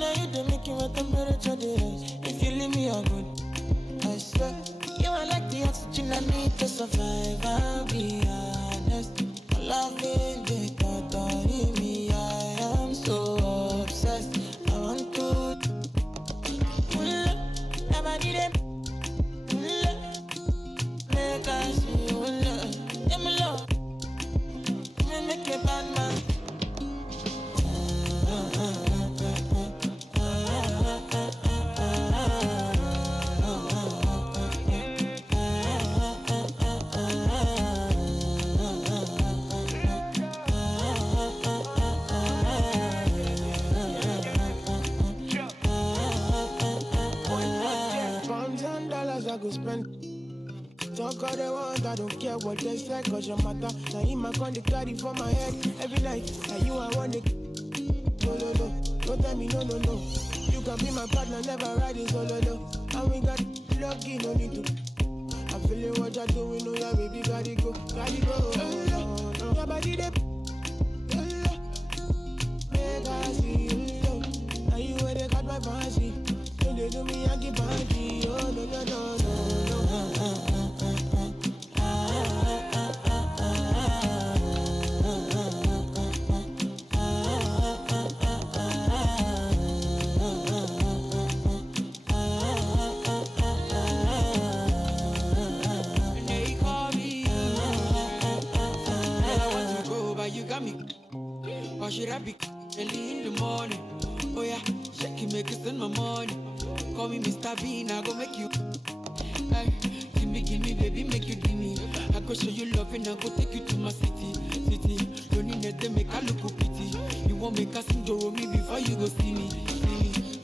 now you don't make it with temperature days. If you leave me, you're good. I swear, you are like the oxygen I need to survive. I'll be honest. My love is the thought of me. I am so obsessed. I want to pull up, never need it. Pull up, make I see you love. Give me love, me make a bad man. I go spend. Talk all they want, I don't care what they say, cause your matter. Now in my con, they carry for my head every night. Now you I want it. No, no, no. Don't tell me no, no, no. You can be my partner, never ride it solo, no. And we got lucky, no need to. I'm feeling what you're doing, oh yeah, baby, gotta go, gotta go. Your body, they make I see you, love. Now you where they got my fancy. Don't they do me, I give party. Oh, no, no, no, no. And they call me. Well, I want to go, but you got me. Why should I be early in the morning? Oh yeah, shake it, make it send my money. Call me Mr. Bean, I go make you. Ay, give me, baby, make you give me. I go show you love and I go take you to my city. Don't need that, they make I look pity. You won't make us sing to me before you go see me.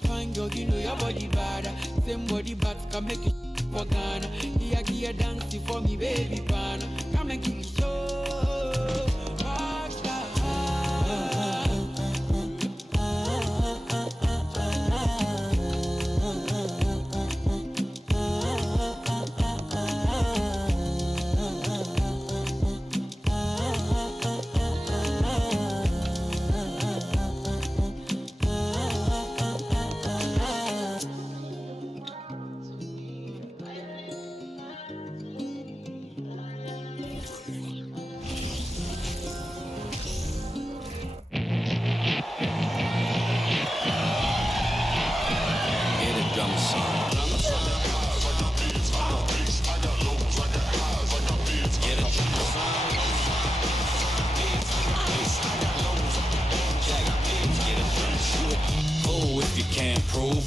Fine girl, you know your body bad. Same body but can make you for Ghana. Here, dancing for me, baby, pana. Come and give me show.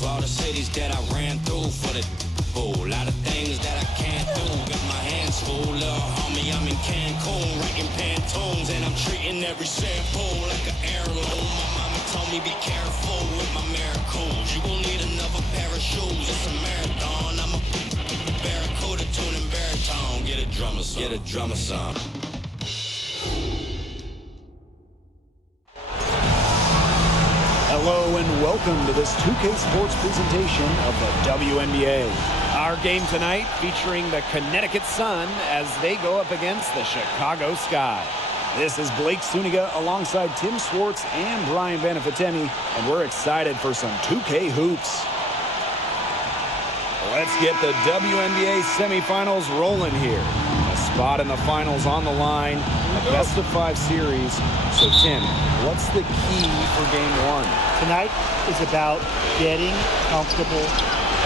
All the cities that I ran through for the bull. A lot of things that I can't do. Got my hands full, little homie. I'm in Cancun, writing Pantones, and I'm treating every sample like an heirloom. My mama told me be careful with my miracles. You gon' need another pair of shoes. It's a marathon. I'm a barracuda tuning baritone. Get a drummer song. Get a drummer song. Hello and welcome to this 2K Sports presentation of the WNBA. Our game tonight featuring the Connecticut Sun as they go up against the Chicago Sky. This is Blake Suniga alongside Tim Swartz and Brian Benefitemi, and we're excited for some 2K hoops. Let's get the WNBA semifinals rolling here. A spot in the finals on the line, a best-of-5 series. So, Tim, what's the key for Game 1? Tonight is about getting comfortable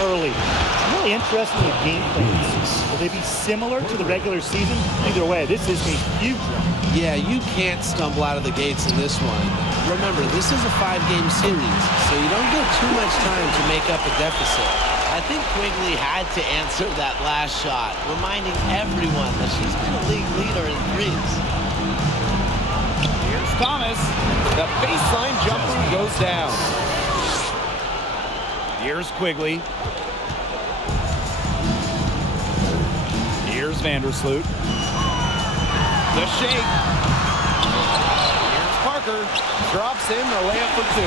early. I'm really interested in the game plans. Will they be similar to the regular season? Either way, this is a huge one. Yeah, you can't stumble out of the gates in this one. Remember, this is a 5-game series, so you don't get too much time to make up a deficit. I think Quigley had to answer that last shot, reminding everyone that she's been a league leader in threes. Here's Thomas. The baseline jumper goes down. Here's Quigley. Here's Vandersloot. The shake. Here's Parker. Drops in the layup for 2.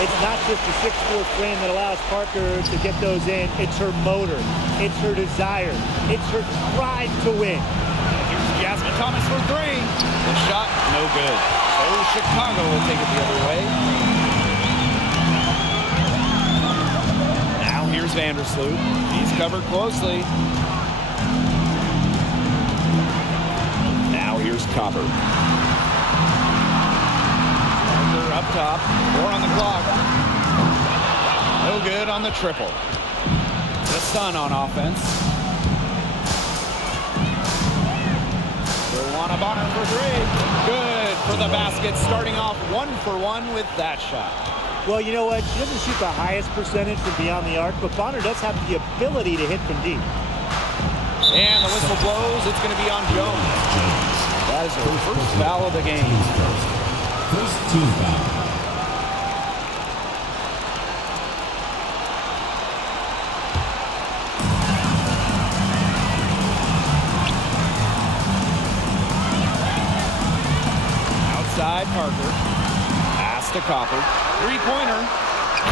It's not just the 6'4" frame that allows Parker to get those in. It's her motor. It's her desire. It's her drive to win. Here's Jasmine Thomas for 3. The shot, no good. So Chicago will take it the other way. Here's Vandersloot. He's covered closely. Now here's Copper. Parker up top. 4 on the clock. No good on the triple. The Sun on offense. Luana Bonner for 3. Good for the basket, starting off 1 for 1 with that shot. Well, you know what? She doesn't shoot the highest percentage from beyond the arc, but Bonner does have the ability to hit from deep. And the whistle blows. It's going to be on Jones. That is her first foul of the game. First team foul. Outside Parker. Pass to Copper. 3-pointer.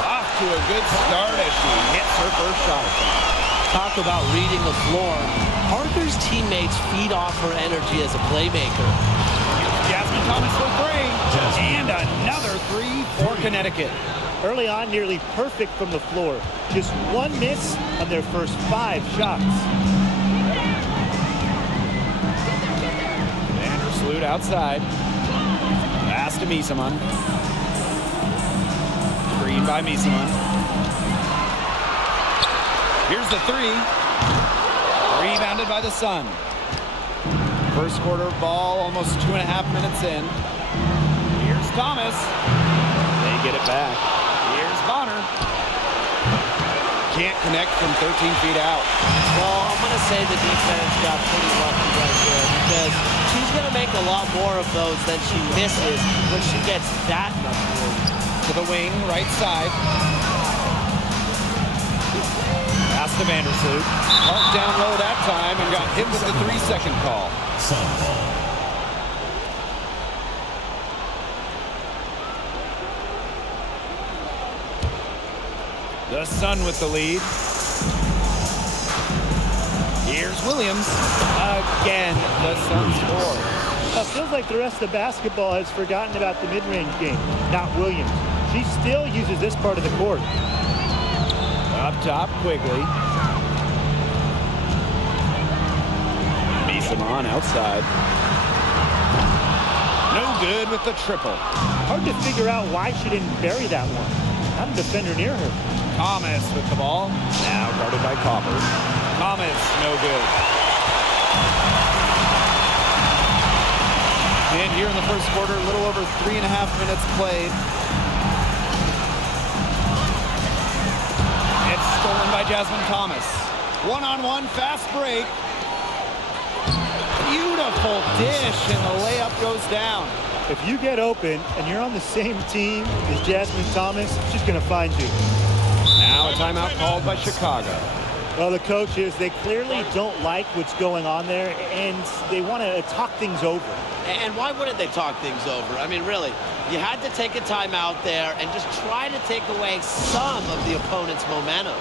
Off to a good start as she hits her first shot attempt. Talk about reading the floor. Parker's teammates feed off her energy as a playmaker. Jasmine Thomas for 3. And another 3 for Connecticut. Early on, nearly perfect from the floor. Just 1 miss on their first 5 shots. Vandersloot outside. Pass to Misaman. Screen by Misaman. Here's the 3. Rebounded by the Sun. First quarter ball, almost 2.5 minutes in. Here's Thomas. They get it back. Here's Bonner. Can't connect from 13 feet out. Well, I'm going to say the defense got pretty lucky right there because she's going to make a lot more of those than she misses when she gets that much room. To the wing, right side. Pass to Vandersloot. Parked down low that time and got hit with the 3-second call. The Sun with the lead. Here's Williams. Again, the Sun score. It feels like the rest of basketball has forgotten about the mid-range game, not Williams. She still uses this part of the court. Up top, Quigley. Misaman outside. No good with the triple. Hard to figure out why she didn't bury that one. Not a defender near her. Thomas with the ball. Now guarded by Copper. Thomas, no good. And here in the first quarter, a little over 3.5 minutes played. It's stolen by Jasmine Thomas. 1-on-1, fast break. Beautiful dish, and the layup goes down. If you get open and you're on the same team as Jasmine Thomas, she's going to find you. Now a timeout called by Chicago. Well, the coaches, they clearly don't like what's going on there, and they want to talk things over. And why wouldn't they talk things over? I mean, really, you had to take a timeout there and just try to take away some of the opponent's momentum.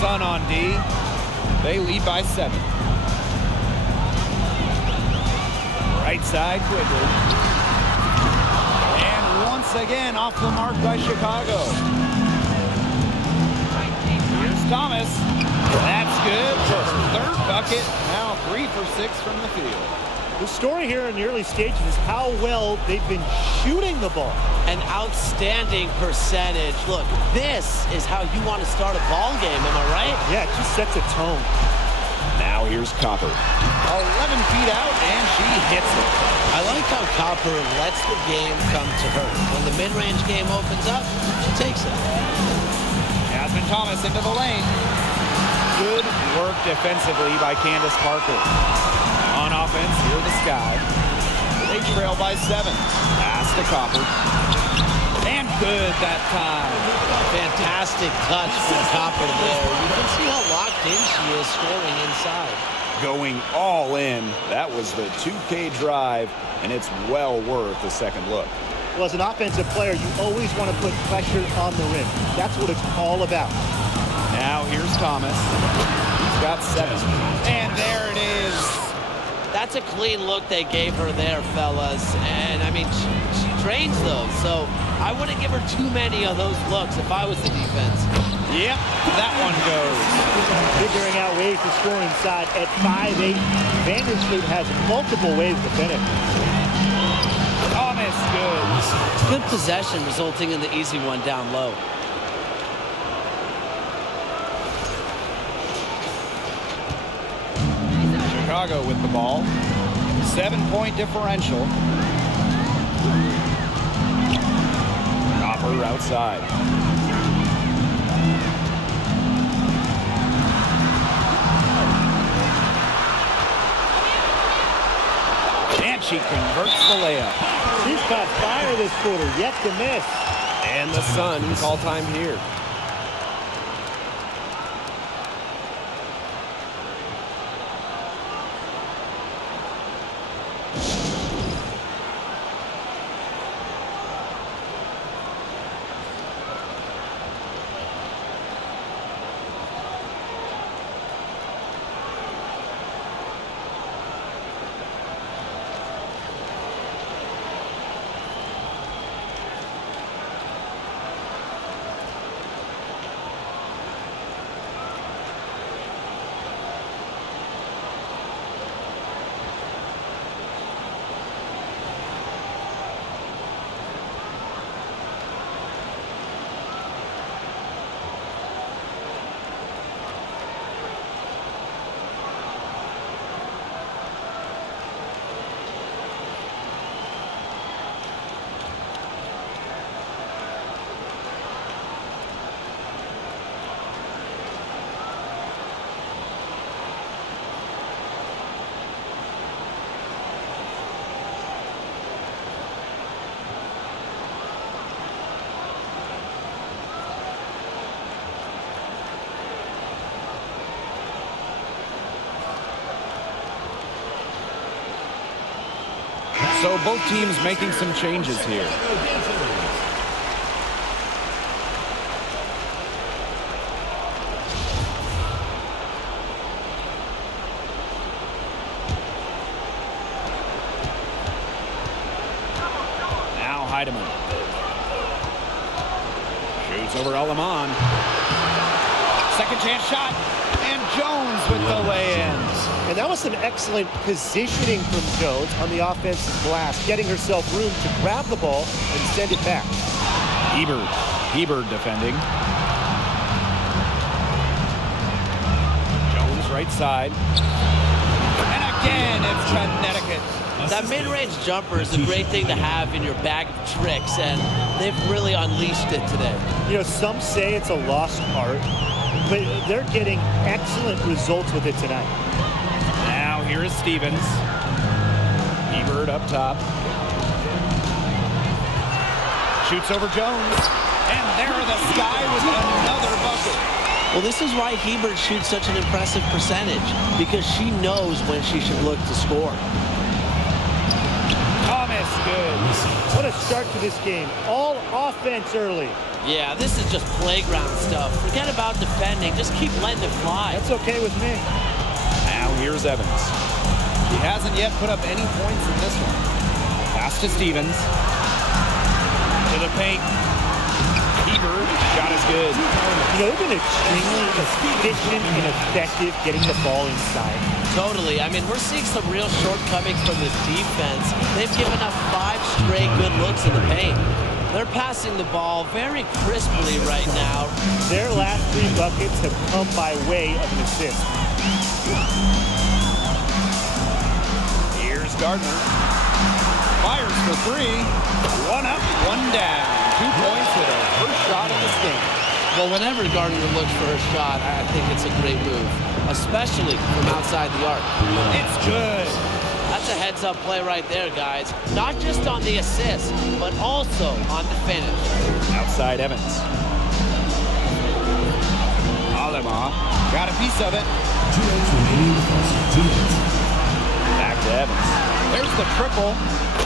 Sun on D. They lead by 7. Right side Quigley. And once again off the mark by Chicago. Here's Thomas. That's good for her 3rd bucket. Now 3 for 6 from the field. The story here in the early stages is how well they've been shooting the ball. An outstanding percentage. Look, this is how you want to start a ball game, am I right? Yeah, it just sets a tone. Now here's Copper. 11 feet out, and she hits it. I like how Copper lets the game come to her. When the mid-range game opens up, she takes it. Jasmine Thomas into the lane. Good work defensively by Candace Parker. On offense, here are the Sky. They trail by 7. Pass to Copper. And good that time. Fantastic touch from Copper there. You can see how locked in she is scoring inside. Going all in. That was the 2K drive, and it's well worth the second look. Well, as an offensive player, you always want to put pressure on the rim. That's what it's all about. Now here's Thomas. He's got 7. And there it is. That's a clean look they gave her there, fellas. And, I mean, she drains those. So I wouldn't give her too many of those looks if I was the defense. Yep, that one goes. Figuring out ways to score inside at 5'8". Vandersloot has multiple ways to finish. Thomas, good. Good possession resulting in the easy one down low. Chicago with the ball. 7-point differential. Copper outside. And she converts the layup. She's caught fire this quarter, yet to miss. And the Sun call time here. So both teams making some changes here. Now Heidemann. Shoots over Alaman. Second chance shot. And Jones with the lay-in. And that was some excellent positioning from Jones on the offensive glass, getting herself room to grab the ball and send it back. Hebert defending. Jones right side. And again, it's Connecticut. That mid-range jumper is a great thing to have in your bag of tricks, and they've really unleashed it today. You know, some say it's a lost art, but they're getting excellent results with it tonight. Now here is Stevens. Hebert up top. Shoots over Jones. And there are the Sky with another bucket. Well, this is why Hebert shoots such an impressive percentage, because she knows when she should look to score. Thomas, good. What a start to this game. All offense early. Yeah, this is just playground stuff. Forget about defending. Just keep letting it fly. That's okay with me. Now here's Evans. He hasn't yet put up any points in this one. Pass to Stevens. To the paint. Heber, shot is good. You know, they've been extremely efficient and effective getting the ball inside. Totally. I mean, we're seeing some real shortcomings from this defense. They've given up 5 straight good looks in the paint. They're passing the ball very crisply right now. Their last 3 buckets have come by way of an assist. Here's Gardner. Fires for 3. 1 up, 1 down. 2 points with her first shot of this game. Well, whenever Gardner looks for her shot, I think it's a great move, especially from outside the arc. It's good. That's a heads-up play right there, guys. Not just on the assist, but also on the finish. Outside Evans. Alema got a piece of it. Back to Evans. There's the triple.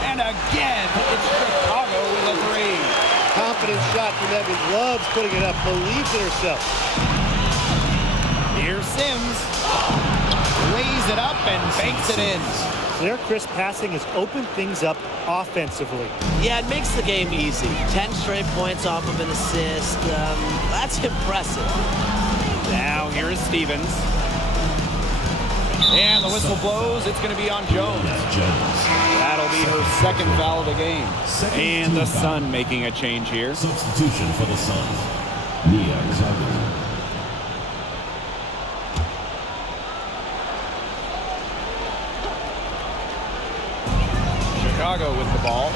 And again, it's Chicago with a 3. Confident shot from Evans. Loves putting it up. Believes in herself. Here's Sims. Lays it up and banks it in. Their crisp passing has opened things up offensively. Yeah, it makes the game easy. 10 straight points off of an assist. That's impressive. Now here is Stevens. And the whistle blows. It's going to be on Jones. That'll be her 2nd foul of the game. And the Sun making a change here. Substitution for the Suns. Nia Zagadou. Chicago with the ball.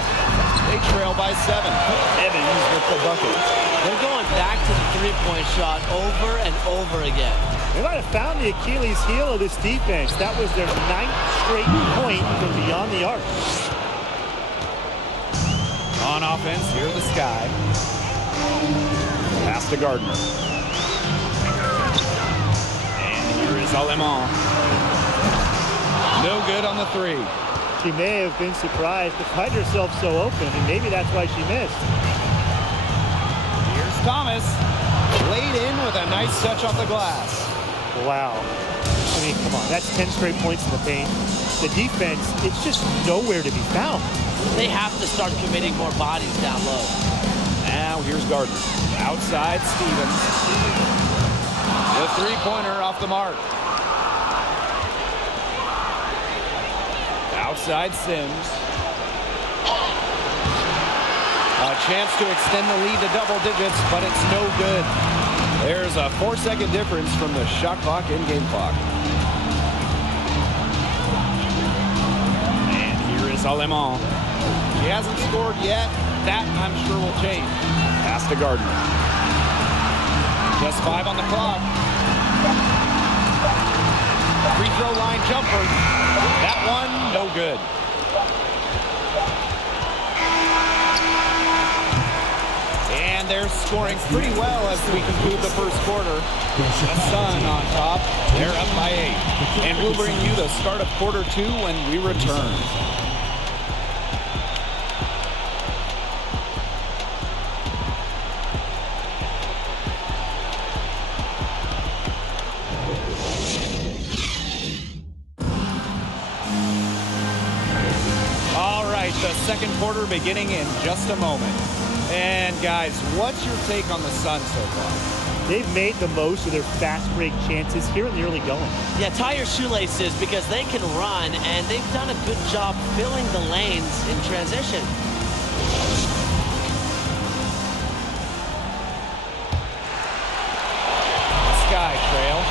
They trail by 7. Evans with the bucket. They're going back to the 3-point shot over and over again. They might have found the Achilles heel of this defense. That was their 9th straight point from beyond the arc. On offense, here the Sky. Pass to Gardner. And here is Alemán. No good on the 3. She may have been surprised to find herself so open, and maybe that's why she missed. Here's Thomas. Laid in with a nice touch off the glass. Wow. I mean, come on. That's 10 straight points in the paint. The defense, it's just nowhere to be found. They have to start committing more bodies down low. Now here's Gardner. Outside Stevens. The 3-pointer off the mark. Outside Sims. A chance to extend the lead to double digits, but it's no good. There's a 4-second difference from the shot clock and game clock. And here is Alemán. She hasn't scored yet. That, I'm sure, will change. Pass to Gardner. Just 5 on the clock. Free throw line jumper. That one, no good. And they're scoring pretty well as we conclude the first quarter. The Sun on top. They're up by 8. And we'll bring you the start of quarter 2 when we return. The second quarter beginning in just a moment. And guys, what's your take on the Sun so far? They've made the most of their fast break chances here in the early going. Yeah, tie your shoelaces because they can run, and they've done a good job filling the lanes in transition. Sky trail.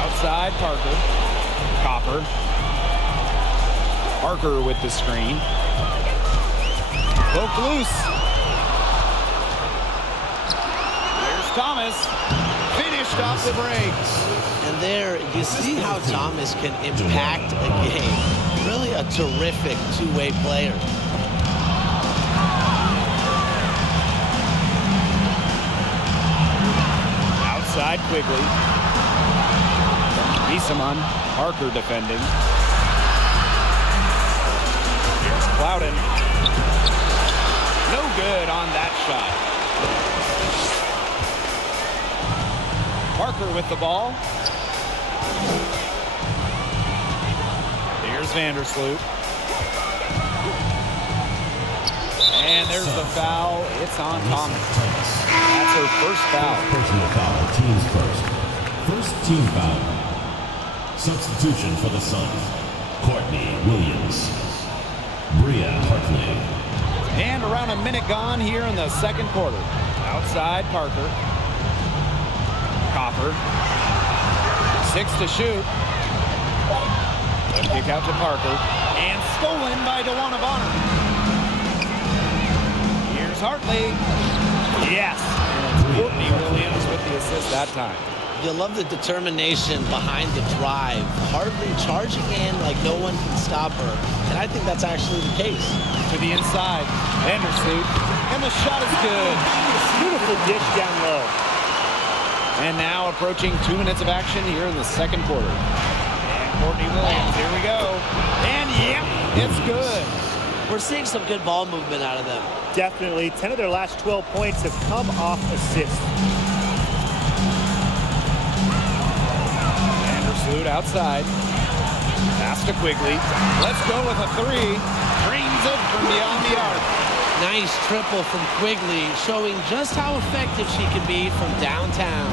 Outside Parker. Copper. Parker with the screen. Poke loose. There's Thomas. Finished off the brakes. And there, you see how Thomas can impact a game. Really a terrific two-way player. Outside Quigley. Easemon. Parker defending. Here's Clouden. No good on that shot. Parker with the ball. Here's Vandersloot. And there's the foul. It's on Thomas. That's her first foul. Personal foul, team's first. First team foul. Substitution for the Suns. Courtney Williams. Bria Hartley. And around a minute gone here in the second quarter. Outside Parker. Copper. 6 to shoot. A kick out to Parker. And stolen by DeWanna Bonner. Here's Hartley. Yes. And Courtney Williams with the assist that time. You love the determination behind the drive. Hartley charging in like no one can stop her. And I think that's actually the case. To the inside. Vandersloot. And the shot is good. Beautiful dish down low. And now approaching 2 minutes of action here in the second quarter. And Courtney Williams, here we go. And yep, it's good. We're seeing some good ball movement out of them. Definitely. 10 of their last 12 points have come off assists. Vandersloot outside. Pass to Quigley. Let's go with a 3. Drains it from beyond the arc. Nice triple from Quigley, showing just how effective she can be from downtown.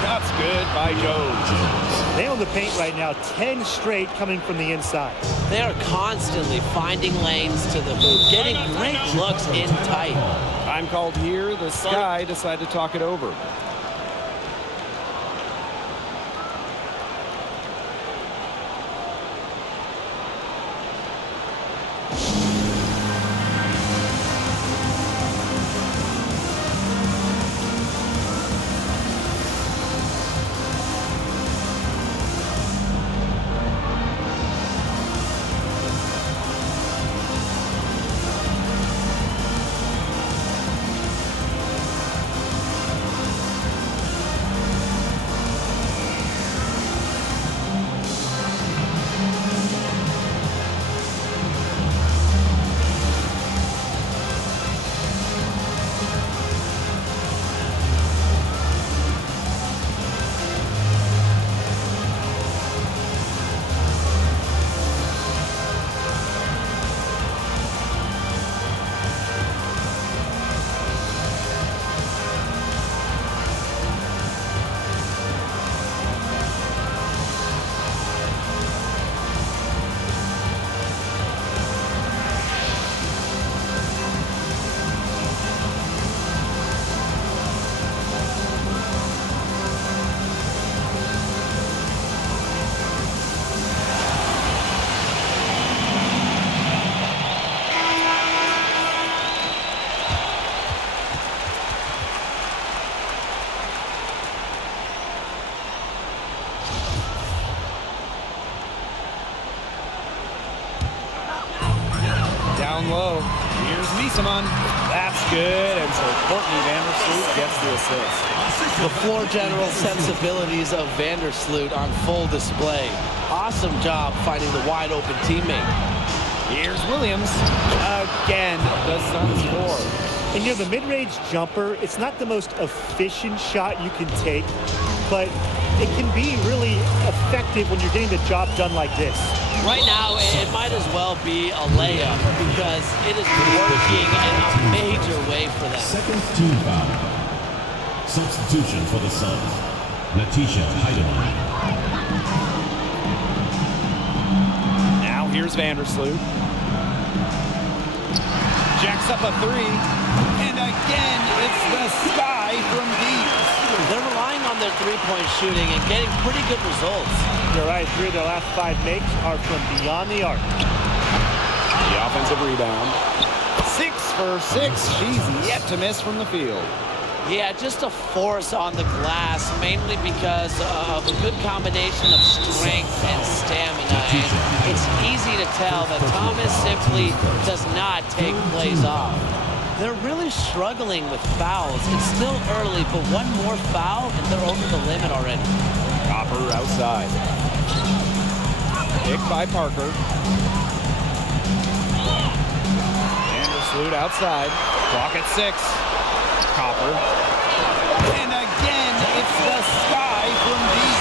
That's good by Jones. They own the paint right now, 10 straight coming from the inside. They are constantly finding lanes to the hoop, getting great looks in tight. Time called here. The Sky decide to talk it over. Down low. Here's Misaman. That's good. And so Courtney Vandersloot gets the assist. The floor general sensibilities of Vandersloot on full display. Awesome job finding the wide open teammate. Here's Williams. Again, the Suns score. And you know, the mid-range jumper, it's not the most efficient shot you can take, but it can be really effective when you're getting the job done like this. Right now, it might as well be a layup because it is working in a major way for them. Second team foul. Substitution for the Suns. Letitia Heidemann. Now here's Vandersloot. Jacks up a 3. And again, it's the Sky from deep. They're relying on their three-point shooting and getting pretty good results. You're right, 3 of their last 5 makes are from beyond the arc. The offensive rebound. 6 for 6. She's yet to miss from the field. Yeah, just a force on the glass, mainly because of a good combination of strength and stamina. And it's easy to tell that Thomas simply does not take plays off. They're really struggling with fouls. It's still early, but one more foul and they're over the limit already. Copper outside. Picked by Parker. Vandersloot outside. Clock at 6. Copper. And again, it's the sky from deep.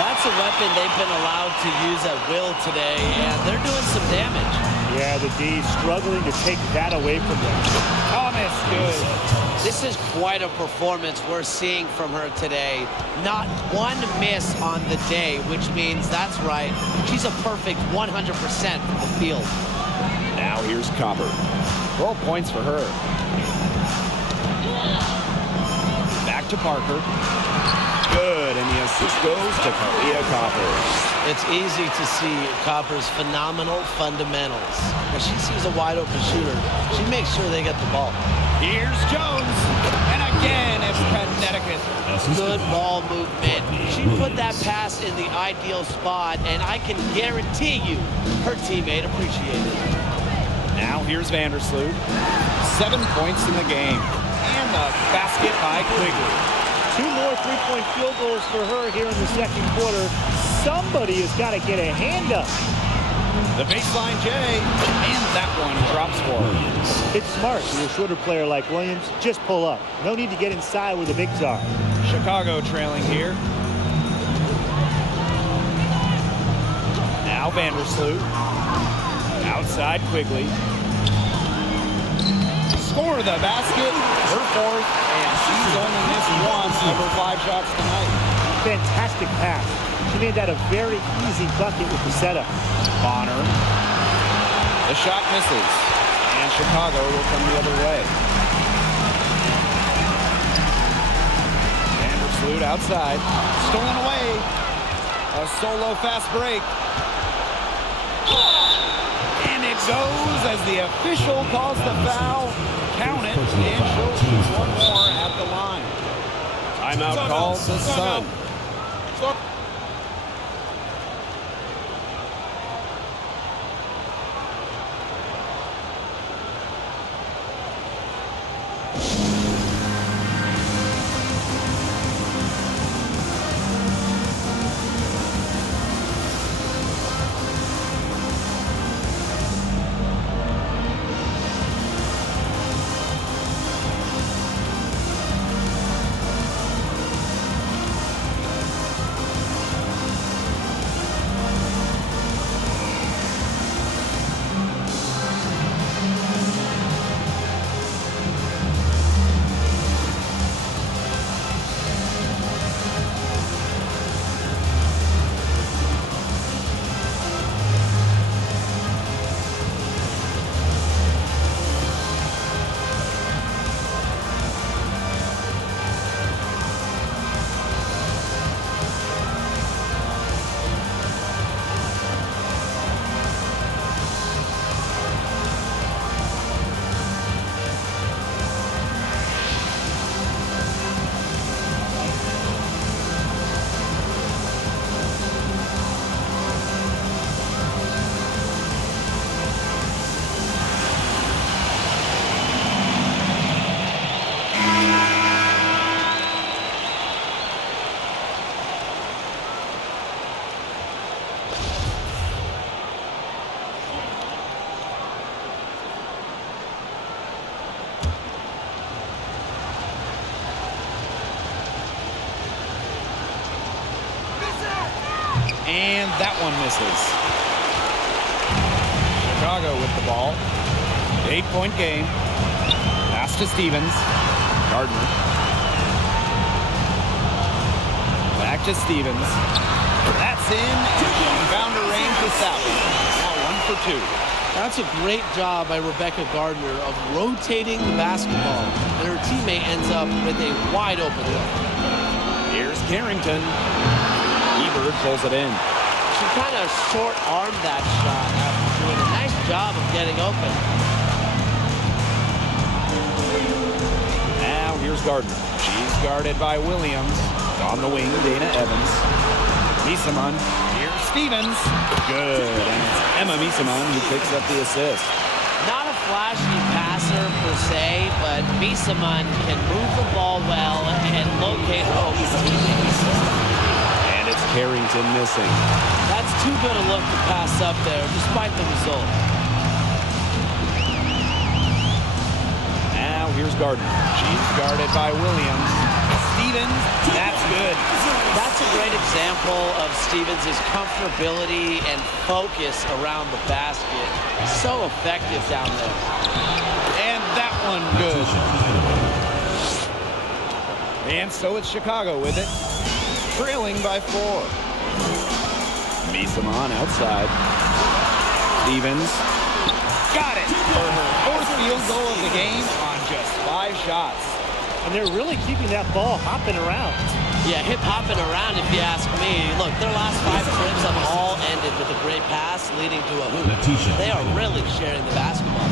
That's a weapon they've been allowed to use at will today, and they're doing some damage. Yeah, the D struggling to take that away from them. Thomas, good. This is quite a performance we're seeing from her today. Not one miss on the day, which means that's right. She's a perfect 100% from the field. Now here's Copper. 12 points for her. Back to Parker. Good, and the assist goes to Kalia Copper. It's easy to see Copper's phenomenal fundamentals. When she sees a wide open shooter, she makes sure they get the ball. Here's Jones, and again it's Connecticut. Good ball movement. She put that pass in the ideal spot, and I can guarantee you her teammate appreciated it. Now here's Vandersloot. 7 points in the game. And the basket by Quigley. 2 more three-point field goals for her here in the second quarter. Somebody has got to get a hand up. The baseline J, and that one drops for her. It's smart. You're a shorter player like Williams, just pull up. No need to get inside where the bigs are. Chicago trailing here. Now Vandersloot. Outside Quigley. Score the basket, her fourth, and she's only missed one of her 5 shots tonight. Fantastic pass. She made that a very easy bucket with the setup. Bonner. The shot misses, and Chicago will come the other way. Vandersloot outside. Stolen away. A solo fast break. And it goes as the official calls the foul. Count it, and she'll shoot one more at the line. Timeout calls the Sun. And that one misses. Chicago with the ball. 8-point game. Pass to Stevens. Gardner. Back to Stevens. That's in, and she found her range with that one. Now 1 for 2. That's a great job by Rebecca Gardner of rotating the basketball, and her teammate ends up with a wide open look. Here's Carrington. Ebert pulls it in. She kind of short-armed that shot after doing a nice job of getting open. Now here's Gardner. She's guarded by Williams. On the wing, Dana Evans. Miesemann. Here's Stevens. Good. And it's Emma Miesemann who picks up the assist. Not a flashy passer per se, but Miesemann can move the ball well and locate her open teammates. And it's Carrington missing. That's too good a look to pass up there, despite the result. here's Gardner. She's guarded by Williams. Stevens, that's good. That's a great example of Stevens' comfortability and focus around the basket. So effective down there. And that one good. And so it's Chicago with it, trailing by 4. Misamon outside. Stevens got it for her 4th field goal of the game on just 5 shots. And they're really keeping that ball hopping around. Yeah, hip-hopping around if you ask me. Look, their last 5 trips have all ended with a great pass leading to a hoop. They are really sharing the basketball.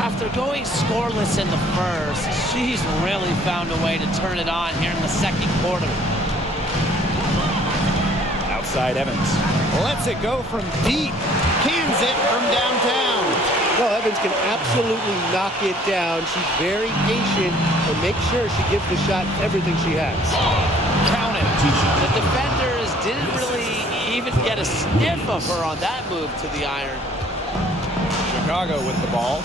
After going scoreless in the first, she's really found a way to turn it on here in the second quarter. Outside Evans lets it go from deep. Cans it from downtown. No, Evans can absolutely knock it down. She's very patient and makes sure she gives the shot everything she has. Count it. The defenders didn't really even get a sniff of her on that move to the iron. Chicago with the ball.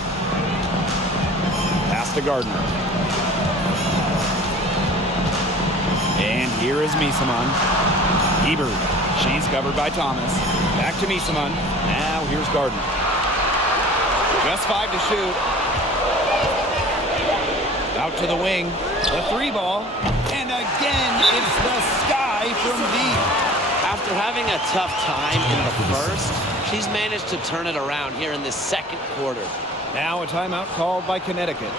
Pass to Gardner. And here is Misamon. Ebert. She's covered by Thomas. Back to Misamon. Now here's Gardner. Just 5 to shoot. Out to the wing. The 3 ball. And again, it's the sky from deep. After having a tough time in the first, she's managed to turn it around here in this second quarter. Now a timeout called by Connecticut.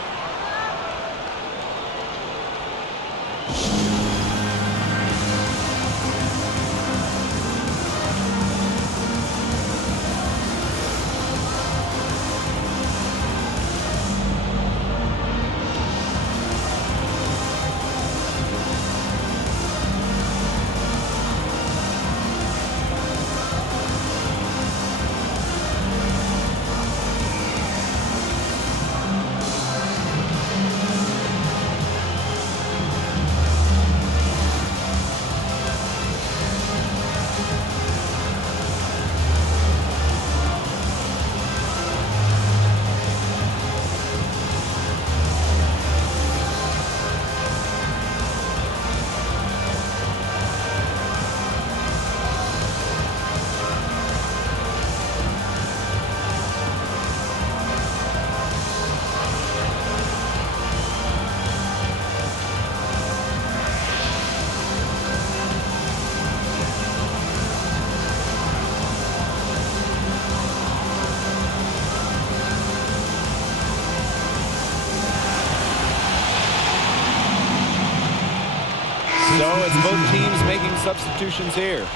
So it's both teams making substitutions here.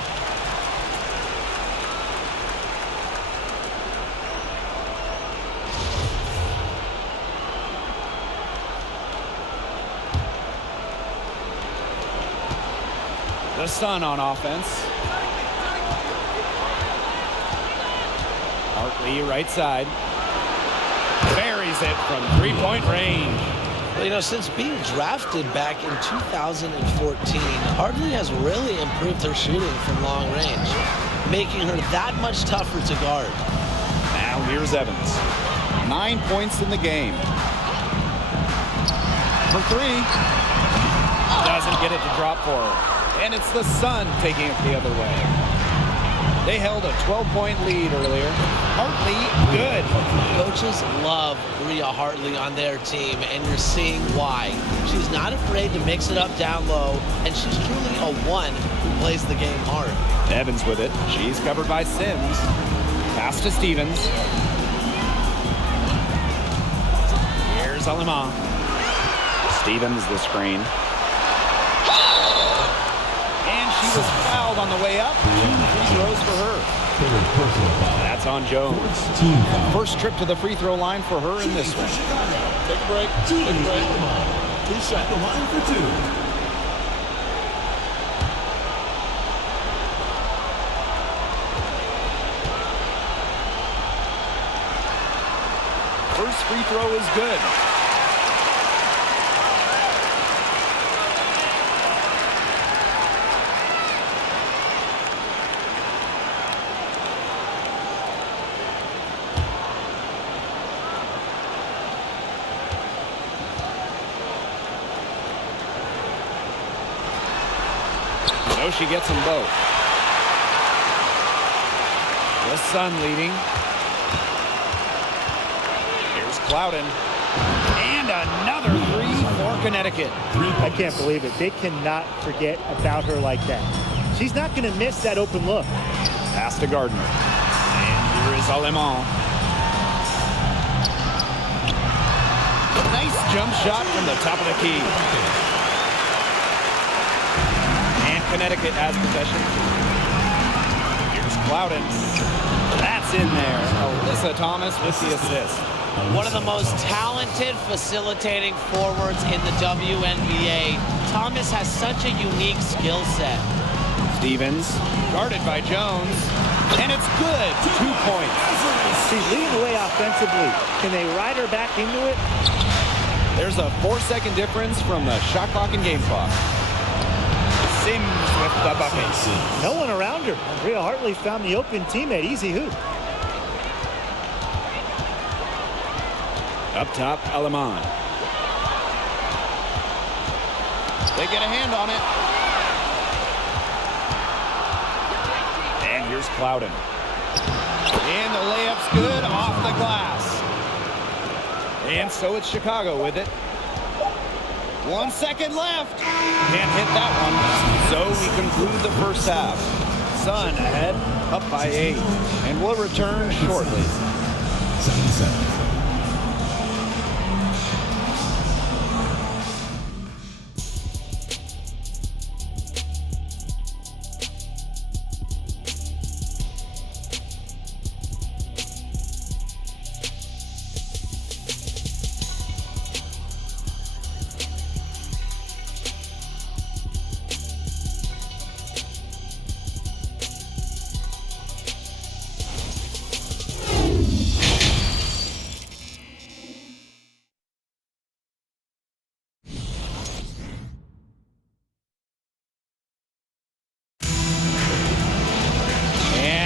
The Sun on offense. Hartley right side. Buries it from 3-point range. Well, you know, since being drafted back in 2014, Hartley has really improved her shooting from long range, making her that much tougher to guard. Now here's Evans. 9 points in the game. For 3. Doesn't get it to drop for her. And it's the Sun taking it the other way. They held a 12-point lead earlier. Hartley, good. Coaches love Bria Hartley on their team, and you're seeing why. She's not afraid to mix it up down low, and she's truly a one who plays the game hard. Evans with it. She's covered by Sims. Pass to Stevens. Here's Alima. Stevens the screen. And she was fouled on the way up. 2 free throws for her. That's on Jones. First trip to the free throw line for her in this one. Take a break. Take a break. He's at the line for 2. First free throw is good. So she gets them both. The Sun leading. Here's Clouden. And another three for Connecticut. I can't believe it. They cannot forget about her like that. She's not going to miss that open look. Pass to Gardner. And here is Alemán. Nice jump shot from the top of the key. And Connecticut has possession. Here's Clouden. That's in there. Alyssa Thomas with the assist. One of the most talented facilitating forwards in the WNBA. Thomas has such a unique skill set. Stevens, guarded by Jones, and it's good. 2 points. She's leading the way offensively. Can they ride her back into it? There's a 4-second difference from the shot clock and game clock. Sims with the bucket. No one around her. Andrea Hartley found the open teammate. Easy hoop. Up top, Alemán. They get a hand on it. And here's Clouden. And the layup's good off the glass. And so it's Chicago with it. 1 second left. Can't hit that one. So we conclude the first half. Sun ahead, up by 8. And we'll return shortly. 77.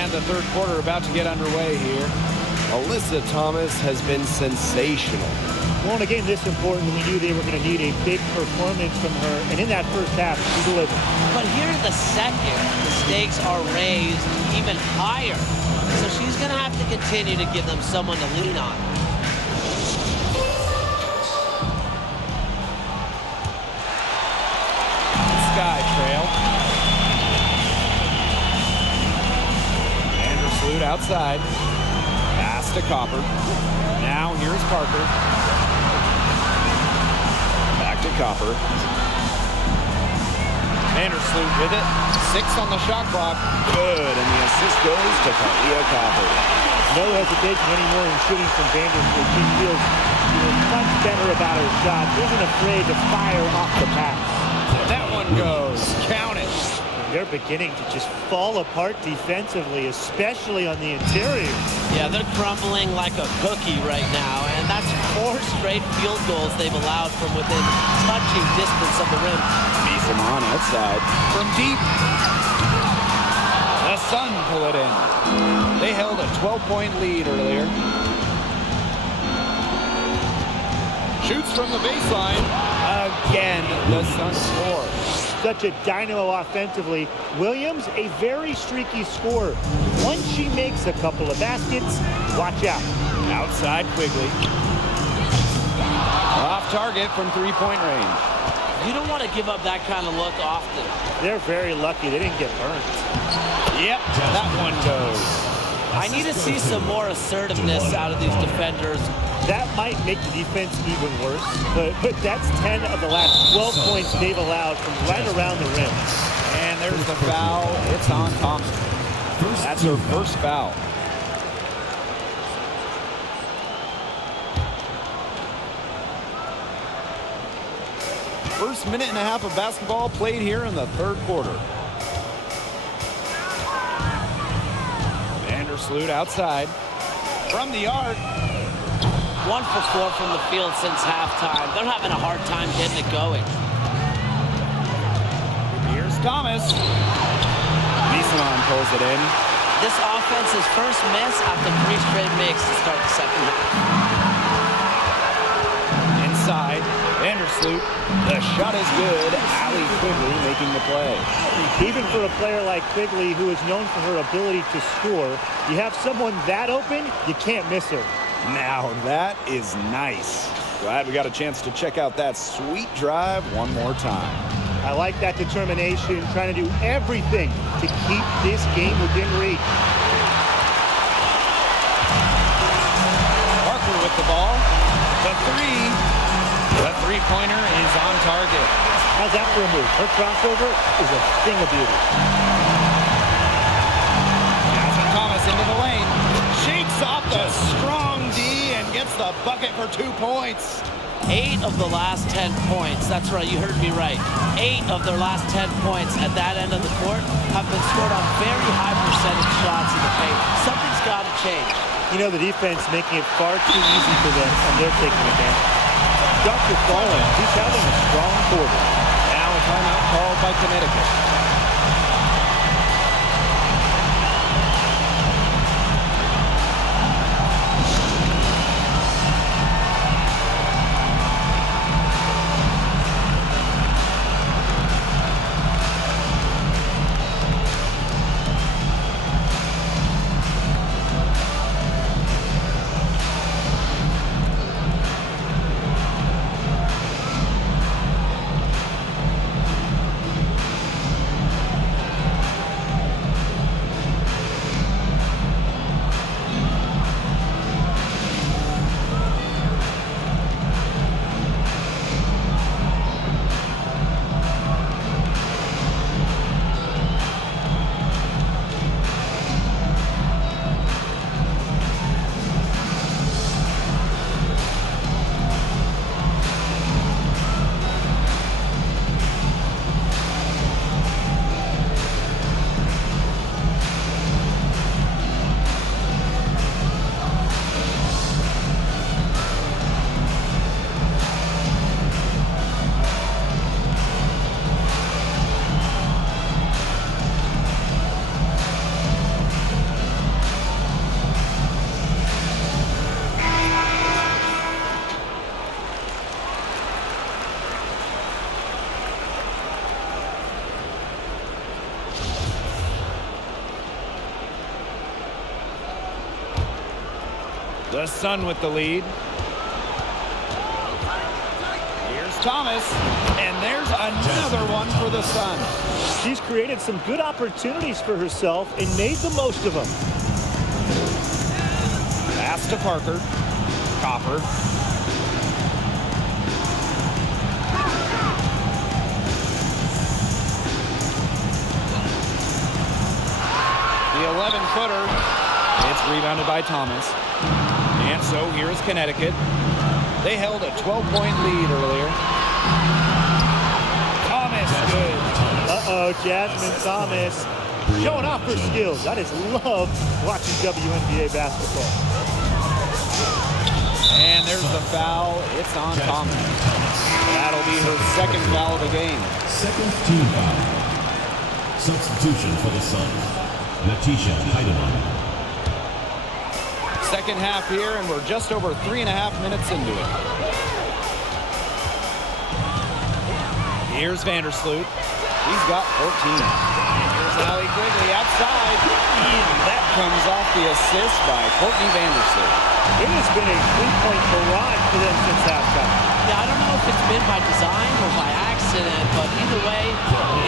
The third quarter about to get underway here. Alyssa Thomas has been sensational. Well, in a game this important, we knew they were going to need a big performance from her. And in that first half, she delivered. But here in the second, the stakes are raised even higher. So she's going to have to continue to give them someone to lean on. Sky trail. Vandersloot outside. Pass to Copper. Now here's Parker. Back to Copper. Vandersloot with it. 6 on the shot clock. Good, and the assist goes to Kalia Copper. No hesitation anymore in shooting from Vandersloot. She feels much better about her shot. Isn't afraid to fire off the pass. That one goes. Count it. They're beginning to just fall apart defensively, especially on the interior. Yeah, they're crumbling like a cookie right now, and that's 4 straight field goals they've allowed from within touching distance of the rim. Misamon outside. From deep. The Sun pull it in. They held a 12-point lead earlier. Shoots from the baseline. Again, the Sun score. Such a dynamo offensively. Williams, a very streaky scorer. Once she makes a couple of baskets, watch out. Outside Quigley. Off target from 3-point range. You don't want to give up that kind of look often. They're very lucky they didn't get burned. Yep, that one goes. I need to see some more assertiveness out of these defenders. That might make the defense even worse, but that's 10 of the last 12 points they've allowed from right around the rim. And there's the foul. It's on Thomas. That's her first foul. First minute and a half of basketball played here in the third quarter. Vandersloot outside. From the arc. 1 for 4 from the field since halftime. They're having a hard time getting it going. Here's Thomas. Misamon pulls it in. This offense's first miss after 3 straight makes to start the second half. Inside. Vandersloot Vandersloot. The shot is good. Allie Quigley making the play. Even for a player like Quigley, who is known for her ability to score, you have someone that open, you can't miss her. Now that is nice. Glad we got a chance to check out that sweet drive one more time. I like that determination, trying to do everything to keep this game within reach. Parker with the ball. The three. The three-pointer is on target. How's that for a move? Her crossover is a thing of beauty. Jasmine Thomas into the lane. Shakes off the strong D and gets the bucket for 2 points. 8 of the last 10 points, that's right, you heard me right. 8 of their last 10 points at that end of the court have been scored on very high percentage shots in the paint. Something's got to change. You know, the defense making it far too easy for them, and they're taking advantage. Dr. Fallen, he's having a strong quarter. Now a timeout called by Connecticut. The Sun with the lead. Here's Thomas, and there's another one for the Sun. She's created some good opportunities for herself and made the most of them. Pass to Parker. Copper. The 11-footer. It's rebounded by Thomas. And so here's Connecticut. They held a 12-point lead earlier. Thomas, good. Uh-oh, Jasmine Thomas showing off her skills. I just love watching WNBA basketball. And there's the foul. It's on Thomas. That'll be her second foul of the game. Second team foul. Substitution for the Suns. Natisha Heidemann. Second half here, and we're just over 3.5 minutes into it. Here's Vandersloot. He's got 14. Here's Allie Quigley outside. And that comes off the assist by Courtney Vandersloot. It has been a three-point barrage for them since halftime. Yeah, I don't know if it's been by design or by accident, but either way,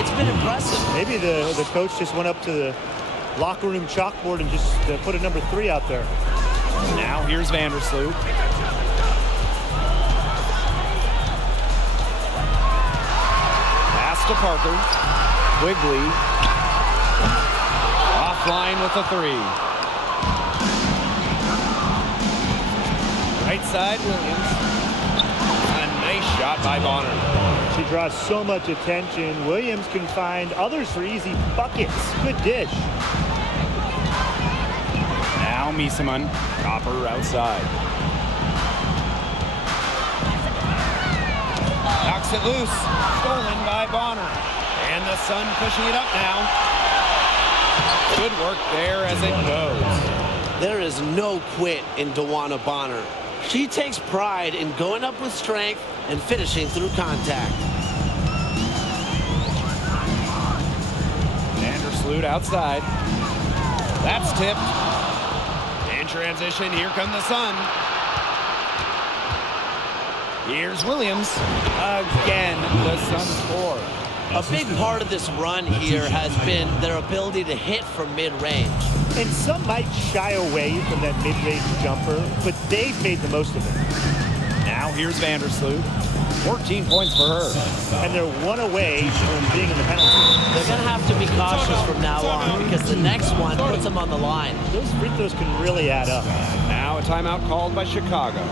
it's been impressive. Maybe the coach just went up to the locker room chalkboard and just put a number 3 out there. Now here's Vandersloot. Pass to Parker. Quigley. Offline with a 3. Right side, Williams. A nice shot by Bonner. She draws so much attention. Williams can find others for easy buckets. Good dish. Now Miesemann. Copper outside. Knocks it loose. Stolen by Bonner. And the Sun pushing it up now. Good work there as it goes. There is no quit in DeWanna Bonner. She takes pride in going up with strength and finishing through contact. Vandersloot outside. That's tipped. In transition, here come the Sun. Here's Williams. Again, the Sun score. A big part of this run here has been their ability to hit from mid-range. And some might shy away from that mid-range jumper, but they've made the most of it. Now here's Vandersloot. 14 points for her. And they're one away from being in the penalty. They're going to have to be cautious from now on because the next one puts them on the line. Those free throws can really add up. Now a timeout called by Chicago.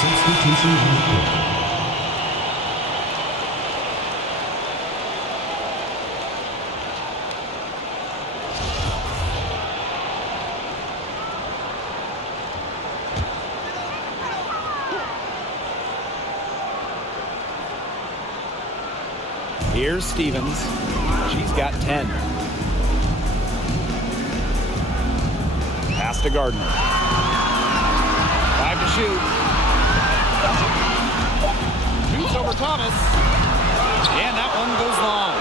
Substitution report. Here's Stevens. She's got 10. Pass to Gardner. 5 to shoot. Shoots over Thomas. And that one goes long.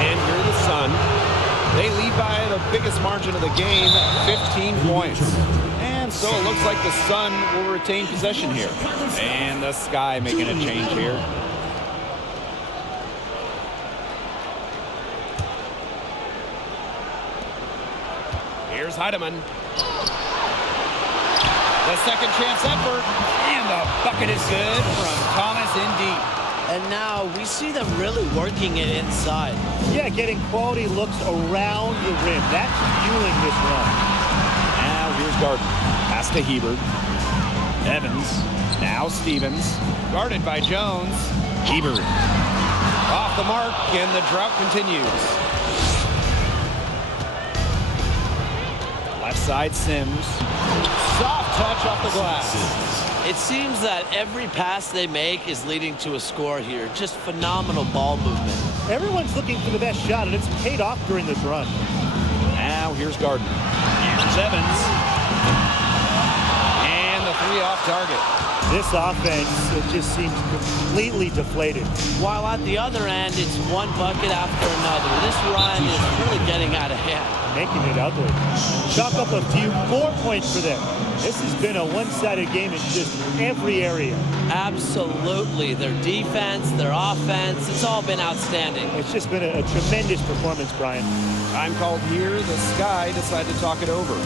And here are the Sun. They lead by the biggest margin of the game, 15 points. And so it looks like the Sun will retain possession here. And the Sky making a change here. Here's Heidemann. The second chance effort, and the bucket is good from Thomas in deep. And now we see them really working it inside. Yeah, getting quality looks around the rim. That's fueling this run. Now here's Gardner. Pass to Hebert. Evans. Now Stevens. Guarded by Jones. Hebert. Off the mark, and the drought continues. Left side Sims. Soft touch off the glass. It seems that every pass they make is leading to a score here. Just phenomenal ball movement. Everyone's looking for the best shot, and it's paid off during this run. Now here's Gardner. Here's Evans. And the three off target. This offense, it just seems completely deflated. While at the other end, it's one bucket after another. This run is really getting out of hand. Making it ugly. Chalk up a few more points for them. This has been a one-sided game in just every area. Absolutely. Their defense, their offense, it's all been outstanding. It's just been a tremendous performance, Brian. Time called here. The Sky decided to talk it over.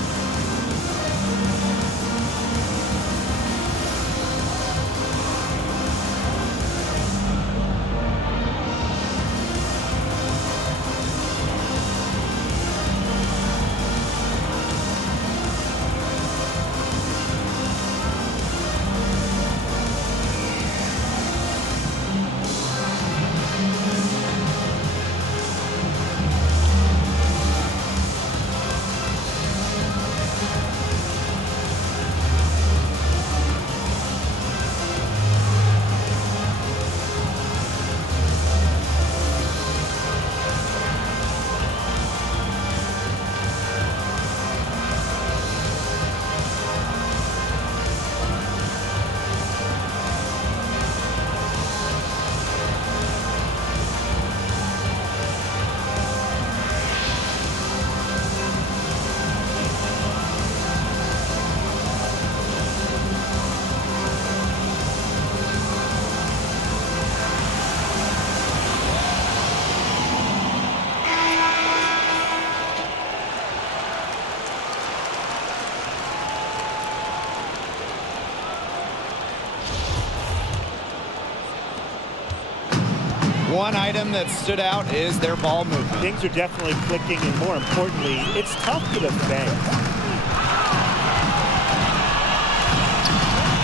One item that stood out is their ball movement. Things are definitely clicking, and more importantly, it's tough to defend.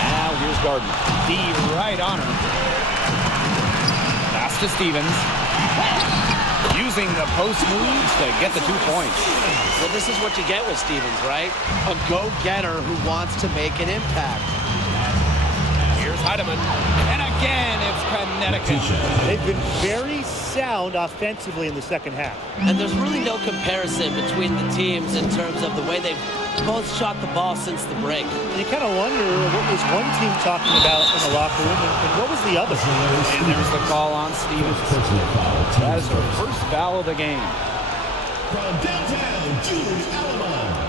Now here's Gardner. D right on her. Pass to Stevens. Using the post moves to get the 2 points. Well, this is what you get with Stevens, right? A go-getter who wants to make an impact. Here's Heidemann. And again, it's Connecticut. They've been very sound offensively in the second half. And there's really no comparison between the teams in terms of the way they've both shot the ball since the break. And you kind of wonder what was one team talking about in the locker room and what was the other. And there's the call on Stevens. That is her first foul of the game. From downtown, Julie Allen.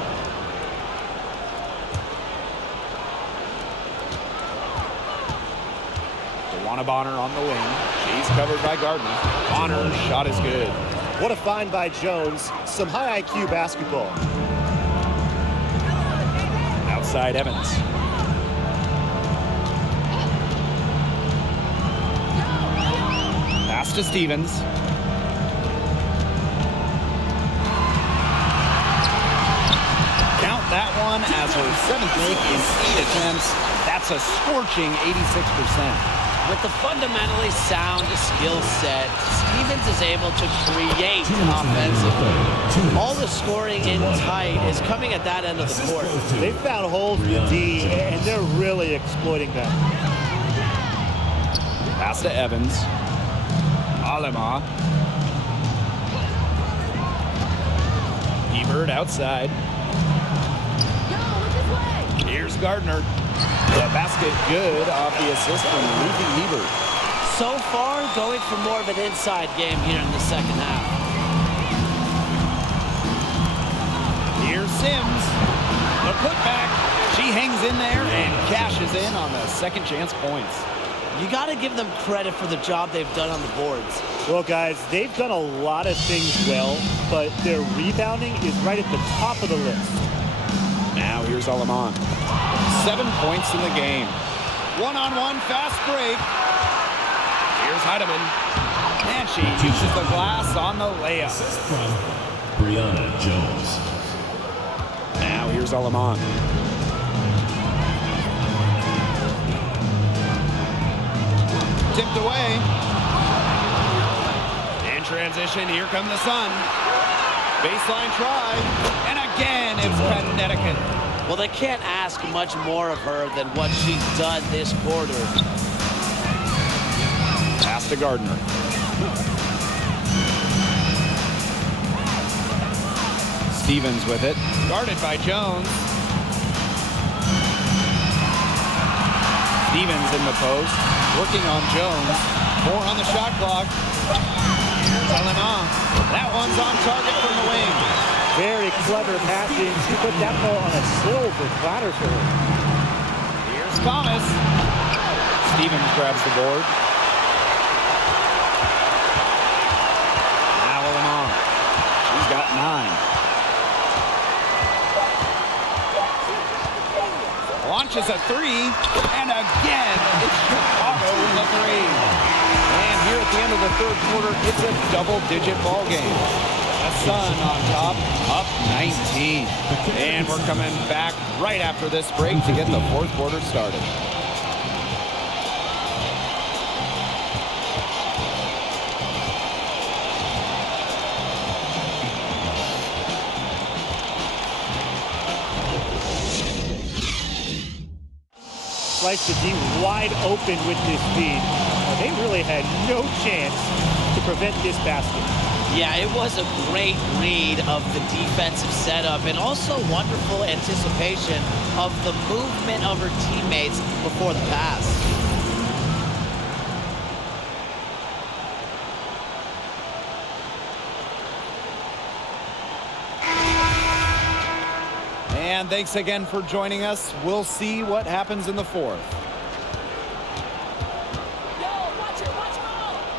DeWanna Bonner on the wing. She's covered by Gardner. Bonner's shot is good. What a find by Jones. Some high IQ basketball. Outside Evans. Pass to Stevens. Count that one as her 7th make in 8 attempts. That's a scorching 86%. With the fundamentally sound skill set, Stevens is able to create offensively. All the scoring in tight is coming at that end of the court. They found holes in the D, and they're really exploiting them. Pass to Evans. Alema. Ebert outside. Here's Gardner. The basket good off the assist from Ruthie Hebert. So far, going for more of an inside game here in the second half. Here's Sims. The putback. She hangs in there and cashes in on the second chance points. You got to give them credit for the job they've done on the boards. Well, guys, they've done a lot of things well, but their rebounding is right at the top of the list. Now here's Aleman. 7 points in the game. One-on-one fast break. Here's Heidemann. And she uses the glass on the layup. Assist from Brianna Jones. Now here's Aleman. Tipped away. In transition, here come the Sun. Baseline try. And again, it's Connecticut. Well, they can't ask much more of her than what she's done this quarter. Pass to Gardner. Stevens with it. Guarded by Jones. Stevens in the post. Working on Jones. 4 on the shot clock. Here's Aleman. That one's on target from the wing. Very clever passing. She put that ball on a silver platter for her. Here's Thomas. Stevens grabs the board. Now Aleman. She's got 9. Launches a 3. And again, it's Chicago with the 3. And here at the end of the third quarter, it's a double-digit ball game. The Sun on top, up 19. And we're coming back right after this break to get the fourth quarter started. Slice the D wide open with this feed. They really had no chance to prevent this basket. Yeah, it was a great read of the defensive setup and also wonderful anticipation of the movement of her teammates before the pass. And thanks again for joining us. We'll see what happens in the fourth.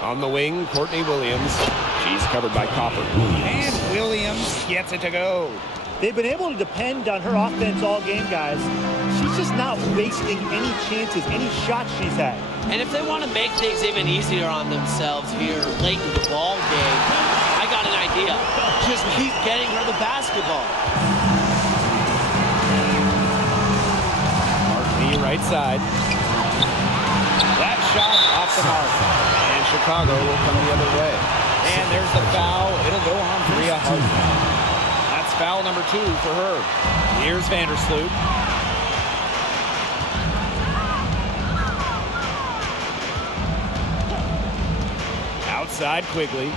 On the wing, Courtney Williams. She's covered by Copper. And Williams gets it to go. They've been able to depend on her offense all game, guys. She's just not wasting any chances, any shots she's had. And if they want to make things even easier on themselves here late in the ball game, I got an idea. Just keep getting her the basketball. Courtney right side. That shot off the mark. And Chicago will come the other way. And there's the foul. It'll go on Bria Hart. That's foul number 2 for her. Here's Vandersloot. Outside Quigley.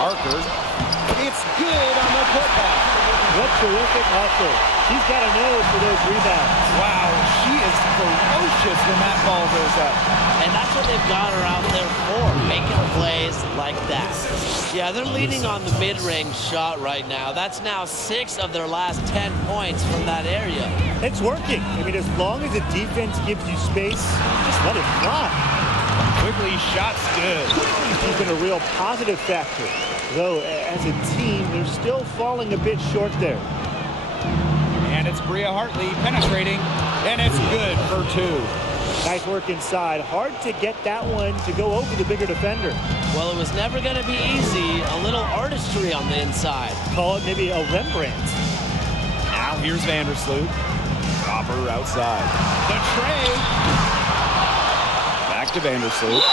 Parker. It's good on the putback. What terrific hustle. She's got a nose for those rebounds. Wow, she is ferocious when that ball goes up. And that's what they've got her out there for, making plays like that. Yeah, they're leaning on the mid-range shot right now. That's now 6 of their last 10 points from that area. It's working. I mean, as long as the defense gives you space, just let it fly. Quigley shot's good. She's been a real positive factor. Though, as a team, they're still falling a bit short there. And it's Bria Hartley penetrating, and it's good for 2. Nice work inside. Hard to get that one to go over the bigger defender. Well, it was never going to be easy. A little artistry on the inside. Call it maybe a Rembrandt. Now here's Vandersloot. Copper outside. The tray. Back to Vandersloot.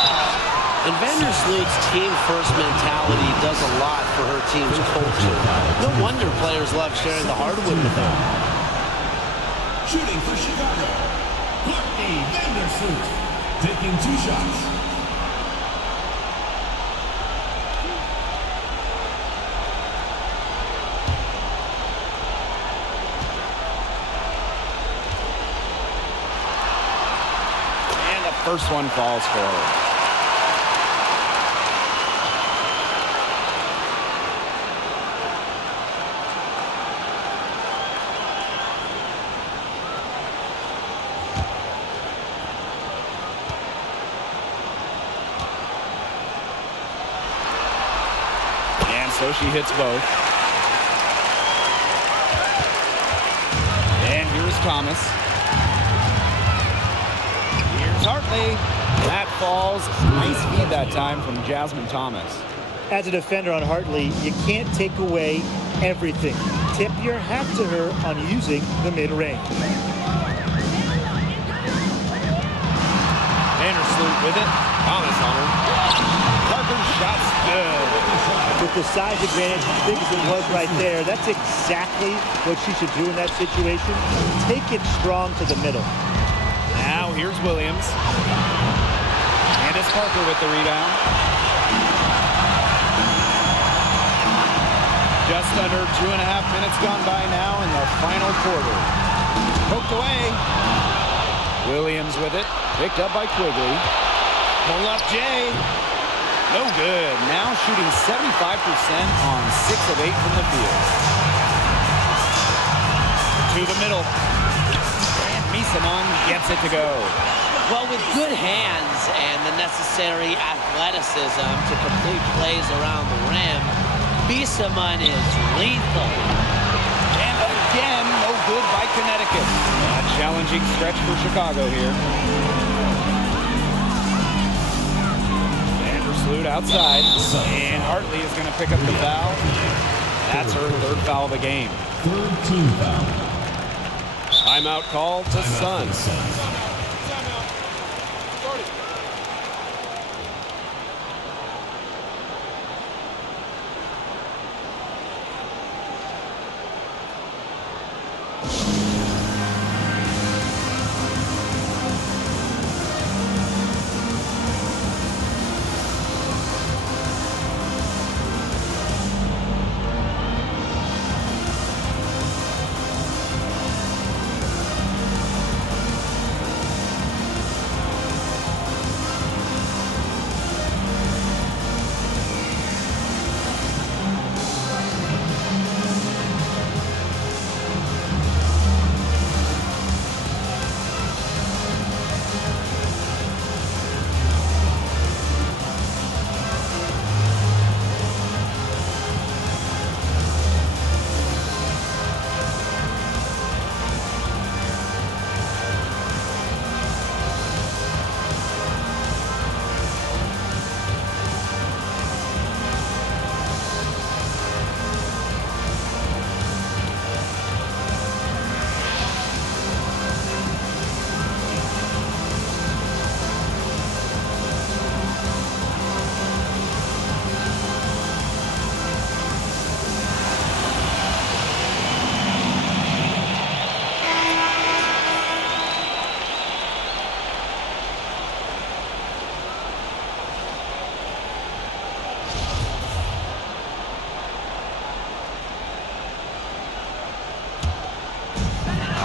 And Vandersloot's team-first mentality does a lot for her team's culture. No wonder players love sharing the hardwood with her. Shooting for Chicago, Courtney Vandersloot, taking 2 shots. And the first one falls for her. So she hits both. And here's Thomas. Here's Hartley. That falls. Nice feed that time from Jasmine Thomas. As a defender on Hartley, you can't take away everything. Tip your hat to her on using the mid-range. Vandersloot with it. Thomas on her. Parker's shot's good. With the size advantage, as big as it was right there, that's exactly what she should do in that situation. Take it strong to the middle. Now here's Williams. And it's Parker with the rebound. Just under 2.5 minutes gone by now in the final quarter. Poked away. Williams with it. Picked up by Quigley. Pull up Jay. No good. Now shooting 75% on 6 of 8 from the field. To the middle. And Misamon gets it to go. Well, with good hands and the necessary athleticism to complete plays around the rim, Misamon is lethal. And again, no good by Connecticut. A challenging stretch for Chicago here. Vandersloot outside, and Hartley is going to pick up the foul. That's her 3rd foul of the game. 3rd team foul. Timeout call to Sun.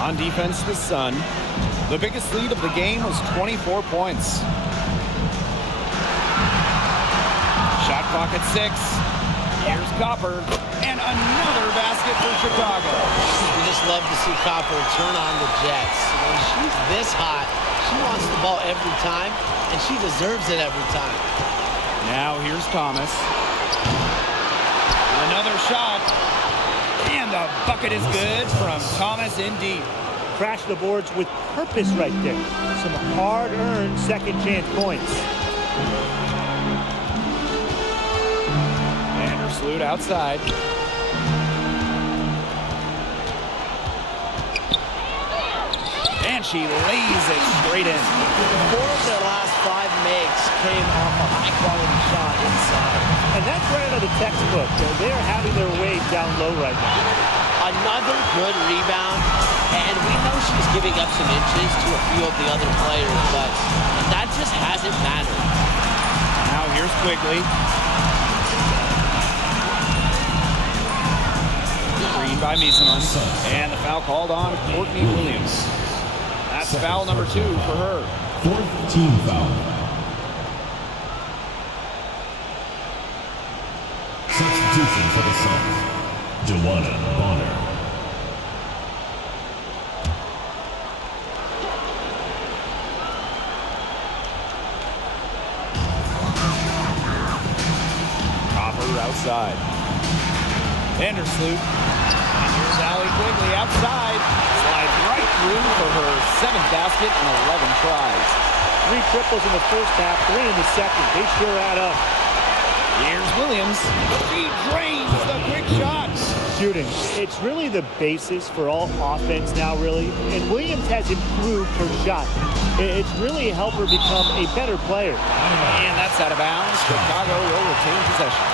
On defense, the Sun. The biggest lead of the game was 24 points. Shot clock at 6. Here's Copper. And another basket for Chicago. You just love to see Copper turn on the Jets. When she's this hot, she wants the ball every time, and she deserves it every time. Now here's Thomas. Another shot. And the bucket is good from Thomas in deep. Crash the boards with purpose right there. Some hard-earned second chance points. Vandersloot outside. And she lays it straight in. 4 of their last 5 makes came off a high-quality shot inside. And that's right out of the textbook. They're having their way down low right now. Another good rebound, and we know she's giving up some inches to a few of the other players, but that just hasn't mattered. Now here's Quigley. Screen by Misaman. And the foul called on Courtney Williams. That's foul number 2 for her. 4th team foul. Substitution for the Suns. Joanna Bonner. Copper outside. Vandersloot. And here's Allie Quigley outside. Slides right through for her 7th basket in 11 tries. 3 triples in the first half, 3 in the second. They sure add up. Here's Williams. She drains the quick shots. Shooting. It's really the basis for all offense now, really. And Williams has improved her shot. It's really helped her become a better player. And that's out of bounds. Chicago will retain possession.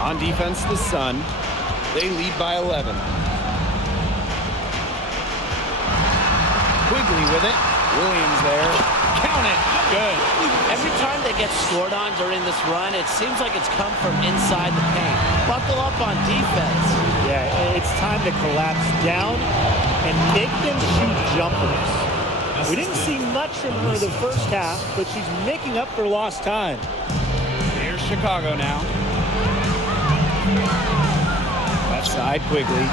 On defense, the Sun. They lead by 11. Quigley with it. Williams there. Count it. Good. Every time they get scored on during this run, it seems like it's come from inside the paint. Buckle up on defense. Yeah, it's time to collapse down and make them shoot jumpers. We didn't see much from her the first half, but she's making up for lost time. Here's Chicago now. Left side, Quigley.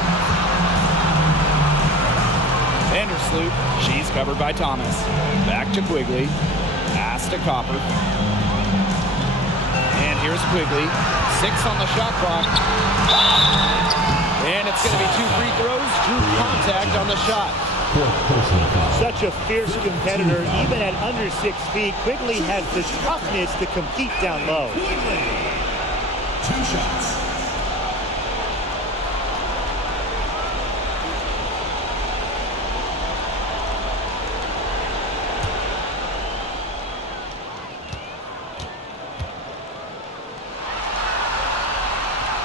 Vandersloot. She's covered by Thomas. Back to Quigley. Pass to Copper. And here's Quigley. 6 on the shot clock. And it's going to be 2 free throws. Drew contact on the shot. Such a fierce competitor, even at under 6 feet. Quigley has the toughness to compete down low. 2 shots.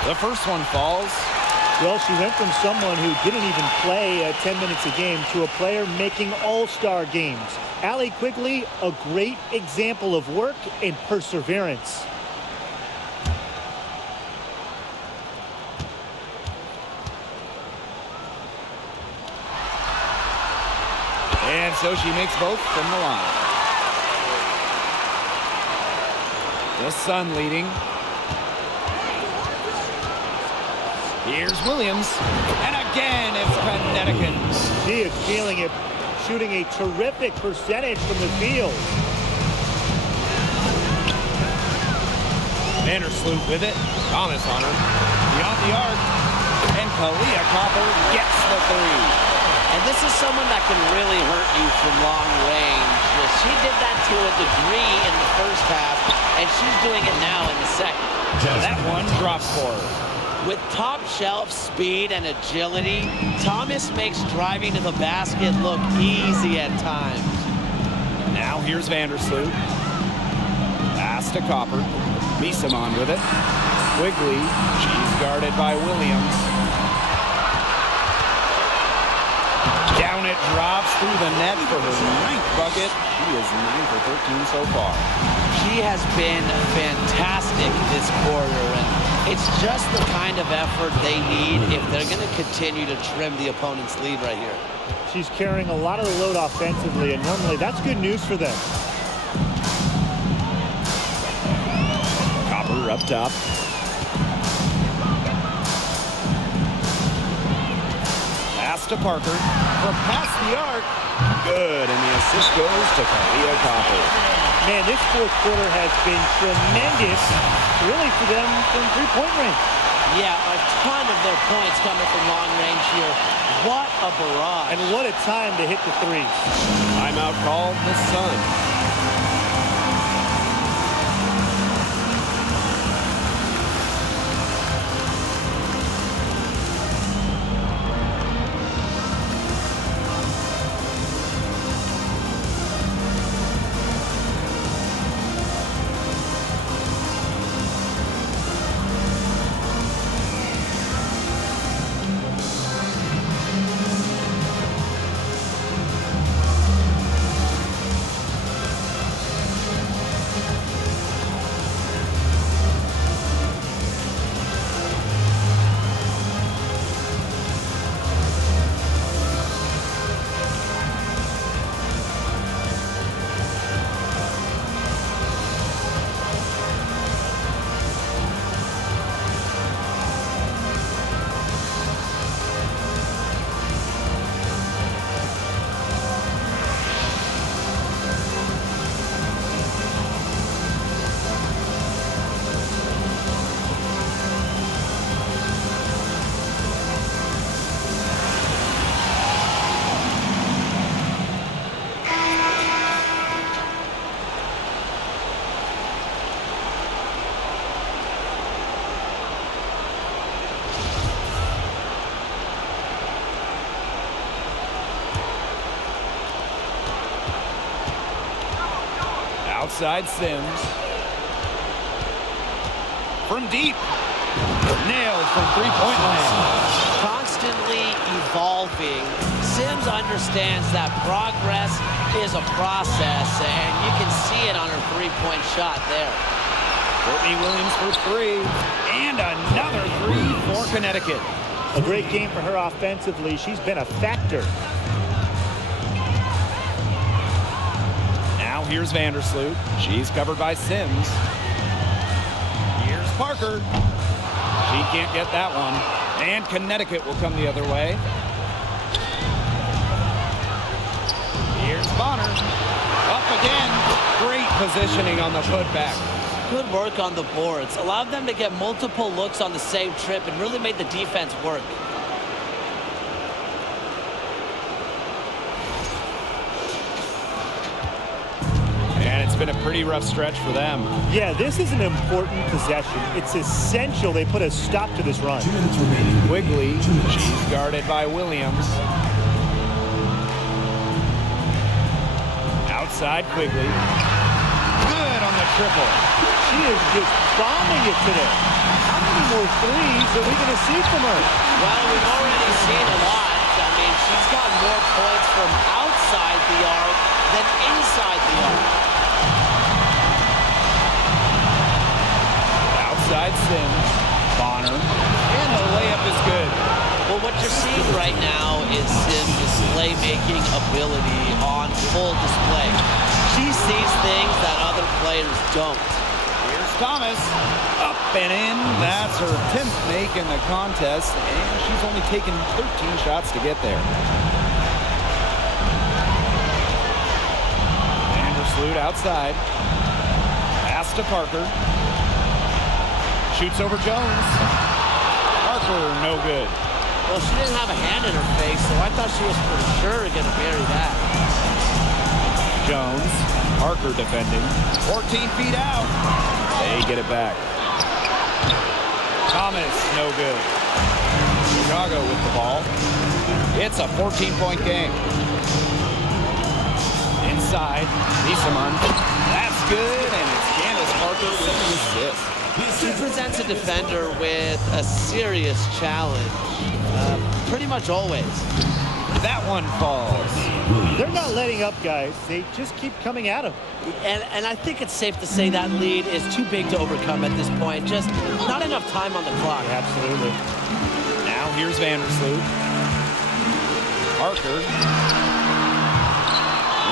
The first one falls. Well, she went from someone who didn't even play 10 minutes a game to a player making all-star games. Allie Quigley, a great example of work and perseverance. And so she makes both from the line. The Sun leading. Here's Williams, and again it's Connecticut. She is feeling it, shooting a terrific percentage from the field. Vandersloot with it. Thomas on her. Beyond the arc. And Kalia Copper gets the 3. And this is someone that can really hurt you from long range. She did that to a degree in the first half, and she's doing it now in the second. That one drops for her. With top shelf speed and agility, Thomas makes driving to the basket look easy at times. Now here's Vandersloot. Pass to Copper. Misaman with it. Quigley. She's guarded by Williams. Down opponent drops through the net for her 9th bucket. She is 9 for 13 so far. She has been fantastic this quarter, and it's just the kind of effort they need if they're going to continue to trim the opponent's lead right here. She's carrying a lot of the load offensively, and normally that's good news for them. Copper up top. Pass to Parker. From past the arc. Good, and the assist goes to Kalia Copper. Man, this fourth quarter has been tremendous, really, for them from three-point range. Yeah, a ton of their points coming from long range here. What a barrage. And what a time to hit the threes. Timeout called the Sun. Outside Sims. From deep. Nailed from three-point land. Constantly evolving. Sims understands that progress is a process, and you can see it on her three-point shot there. Courtney Williams for three. And another three for Connecticut. A great game for her offensively. She's been a factor. Now here's Vandersloot. She's covered by Sims. Here's Parker. She can't get that one. And Connecticut will come the other way. Here's Bonner. Up again. Great positioning on the putback. Good work on the boards. Allowed them to get multiple looks on the same trip and really made the defense work. And it's been a pretty rough stretch for them. Yeah, this is an important possession. It's essential they put a stop to this run. Quigley, she's guarded by Williams. Outside Quigley. Good on the triple. She is just bombing it today. How many more threes are we going to see from her? Well, we've already seen a lot. I mean, she's got more points from outside the arc than inside the arc. Outside Sims. Bonner. And the layup is good. Well, what you're seeing right now is Sims' playmaking ability on full display. She sees things that other players don't. Here's Thomas. Up and in. That's her 10th make in the contest, and she's only taken 13 shots to get there. Vandersloot outside. Pass to Parker. Shoots over Jones. Parker, no good. Well, she didn't have a hand in her face, so I thought she was for sure going to bury that. Jones. Parker defending. 14 feet out. They get it back. Thomas, no good. Chicago with the ball. It's a 14-point game. Inside, Niesemann. That's good, and it's Candace Parker with the assist. She presents a defender with a serious challenge, pretty much always. That one falls. They're not letting up, guys. They just keep coming at them. And I think it's safe to say that lead is too big to overcome at this point. Just not enough time on the clock. Yeah, absolutely. Now here's Vandersloot. Parker.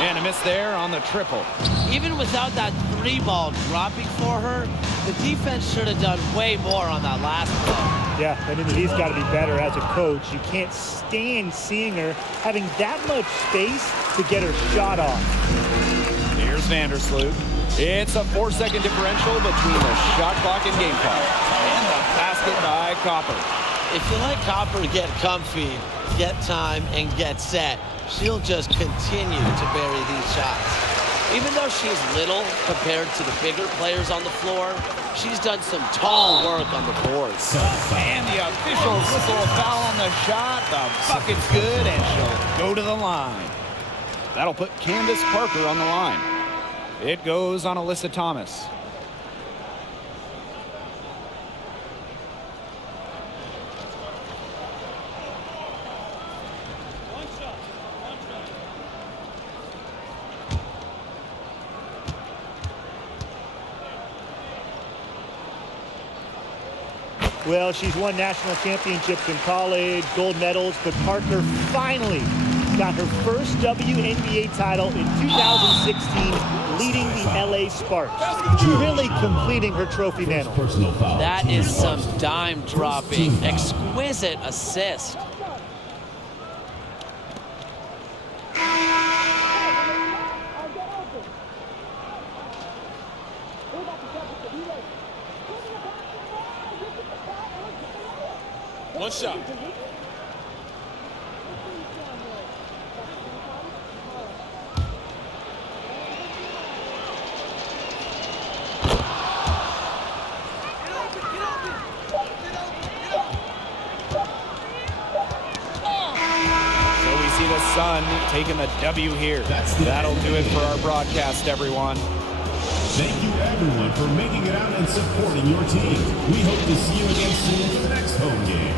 And a miss there on the triple. Even without that 3-ball dropping for her, the defense should have done way more on that last play. Yeah, I mean, he's got to be better as a coach. You can't stand seeing her having that much space to get her shot off. Here's Vandersloot. It's a 4-second differential between the shot clock and game clock. And the basket by Copper. If you let Copper get comfy, get time, and get set, she'll just continue to bury these shots. Even though she's little compared to the bigger players on the floor, she's done some tall work on the boards. And the officials whistle a foul on the shot. The bucket's good, and she'll go to the line. That'll put Candace Parker on the line. It goes on Alyssa Thomas. Well, she's won national championships in college, gold medals, but Parker finally got her first WNBA title in 2016, leading the LA Sparks, really completing her trophy mantle. That is some dime-dropping, exquisite assist. One shot. The Sun taking the W here. That'll do it for our broadcast, everyone. Thank you, everyone, for making it out and supporting your team. We hope to see you again soon for the next home game.